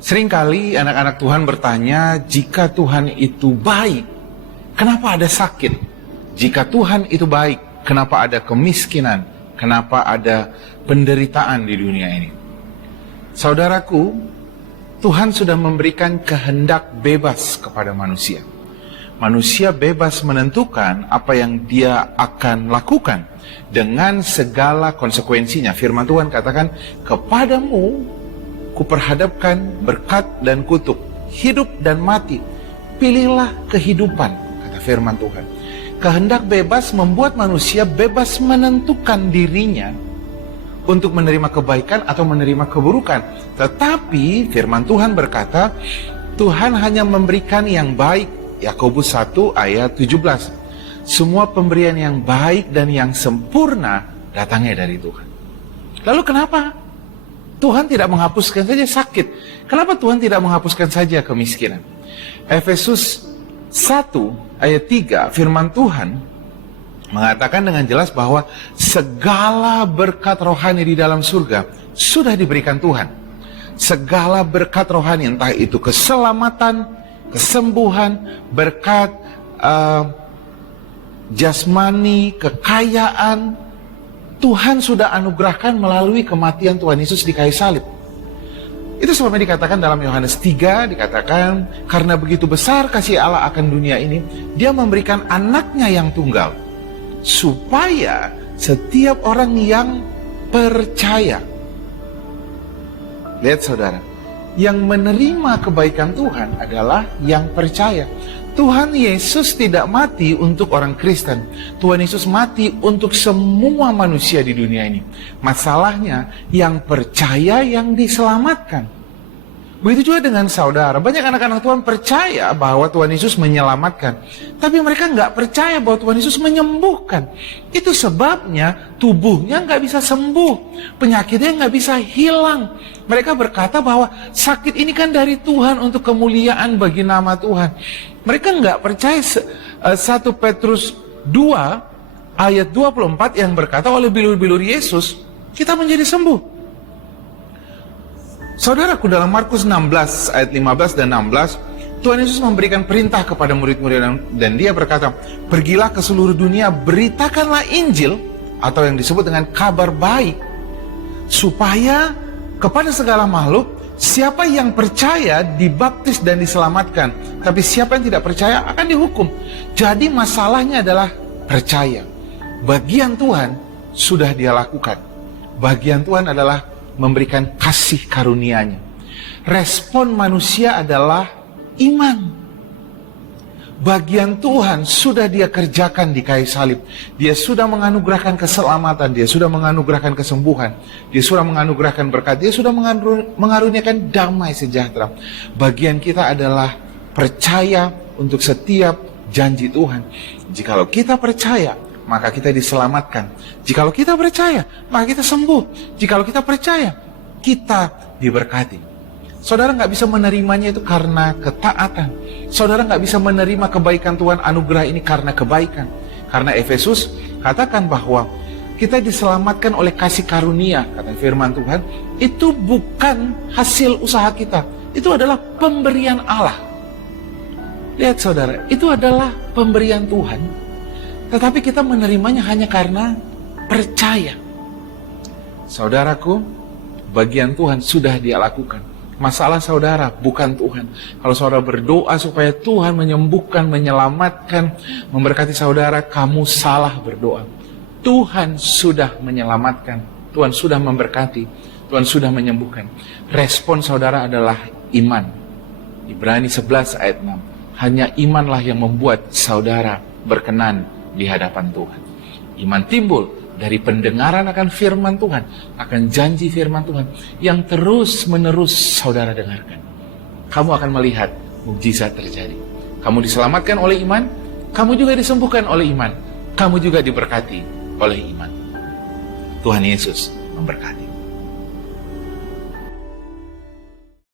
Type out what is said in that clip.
Seringkali anak-anak Tuhan bertanya, jika Tuhan itu baik, kenapa ada sakit? Jika Tuhan itu baik, kenapa ada kemiskinan? Kenapa ada penderitaan di dunia ini? Saudaraku, Tuhan sudah memberikan kehendak bebas kepada manusia. Manusia bebas menentukan apa yang dia akan lakukan dengan segala konsekuensinya. Firman Tuhan katakan, kepadamu kuperhadapkan berkat dan kutuk, hidup dan mati. Pilihlah kehidupan, kata firman Tuhan. Kehendak bebas membuat manusia bebas menentukan dirinya untuk menerima kebaikan atau menerima keburukan. Tetapi firman Tuhan berkata, Tuhan hanya memberikan yang baik. Yakobus 1 ayat 17. Semua pemberian yang baik dan yang sempurna datangnya dari Tuhan. Lalu kenapa Tuhan tidak menghapuskan saja sakit? Kenapa Tuhan tidak menghapuskan saja kemiskinan? Efesus 1 ayat 3, firman Tuhan mengatakan dengan jelas bahwa segala berkat rohani di dalam surga sudah diberikan Tuhan. Segala berkat rohani, entah itu keselamatan, kesembuhan, berkat jasmani, kekayaan, Tuhan sudah anugerahkan melalui kematian Tuhan Yesus di kayu salib. Itu sebabnya dikatakan dalam Yohanes 3, dikatakan, karena begitu besar kasih Allah akan dunia ini, Dia memberikan anaknya yang tunggal, supaya setiap orang yang percaya. Lihat saudara, yang menerima kebaikan Tuhan adalah yang percaya. Tuhan Yesus tidak mati untuk orang Kristen. Tuhan Yesus mati untuk semua manusia di dunia ini. Masalahnya, yang percaya yang diselamatkan. Begitu juga dengan saudara. Banyak anak-anak Tuhan percaya bahwa Tuhan Yesus menyelamatkan, tapi mereka nggak percaya bahwa Tuhan Yesus menyembuhkan. Itu sebabnya tubuhnya nggak bisa sembuh, penyakitnya nggak bisa hilang. Mereka berkata bahwa sakit ini kan dari Tuhan untuk kemuliaan bagi nama Tuhan. Mereka nggak percaya 1 Petrus 2 ayat 24 yang berkata, oleh bilur-bilur Yesus kita menjadi sembuh. Saudaraku, dalam Markus 16 ayat 15 dan 16, Tuhan Yesus memberikan perintah kepada murid-murid dan Dia berkata, pergilah ke seluruh dunia, beritakanlah Injil atau yang disebut dengan kabar baik, supaya kepada segala makhluk, siapa yang percaya dibaptis dan diselamatkan, tapi siapa yang tidak percaya akan dihukum. Jadi masalahnya adalah percaya. Bagian Tuhan sudah Dia lakukan. Bagian Tuhan adalah memberikan kasih karunia-Nya. Respon manusia adalah iman. Bagian Tuhan sudah Dia kerjakan di kayu salib. Dia sudah menganugerahkan keselamatan, Dia sudah menganugerahkan kesembuhan, Dia sudah menganugerahkan berkat, Dia sudah mengaruniakan damai sejahtera. Bagian kita adalah percaya untuk setiap janji Tuhan. Jikalau kita percaya, maka kita diselamatkan. Jikalau kita percaya, maka kita sembuh. Jikalau kita percaya, kita diberkati. Saudara nggak bisa menerimanya itu karena ketaatan. Saudara nggak bisa menerima kebaikan Tuhan, anugerah ini karena kebaikan. Karena Efesus katakan bahwa kita diselamatkan oleh kasih karunia, kata firman Tuhan. Itu bukan hasil usaha kita. Itu adalah pemberian Allah. Lihat saudara, itu adalah pemberian Tuhan. Tetapi kita menerimanya hanya karena percaya. Saudaraku, bagian Tuhan sudah Dia lakukan. Masalah saudara bukan Tuhan. Kalau saudara berdoa supaya Tuhan menyembuhkan, menyelamatkan, memberkati saudara, kamu salah berdoa. Tuhan sudah menyelamatkan, Tuhan sudah memberkati, Tuhan sudah menyembuhkan. Respon saudara adalah iman. Ibrani 11 ayat 6. Hanya imanlah yang membuat saudara berkenan di hadapan Tuhan. Iman timbul dari pendengaran akan firman Tuhan, akan janji firman Tuhan yang terus-menerus saudara dengarkan. Kamu akan melihat mukjizat terjadi. Kamu diselamatkan oleh iman, kamu juga disembuhkan oleh iman, kamu juga diberkati oleh iman. Tuhan Yesus memberkati.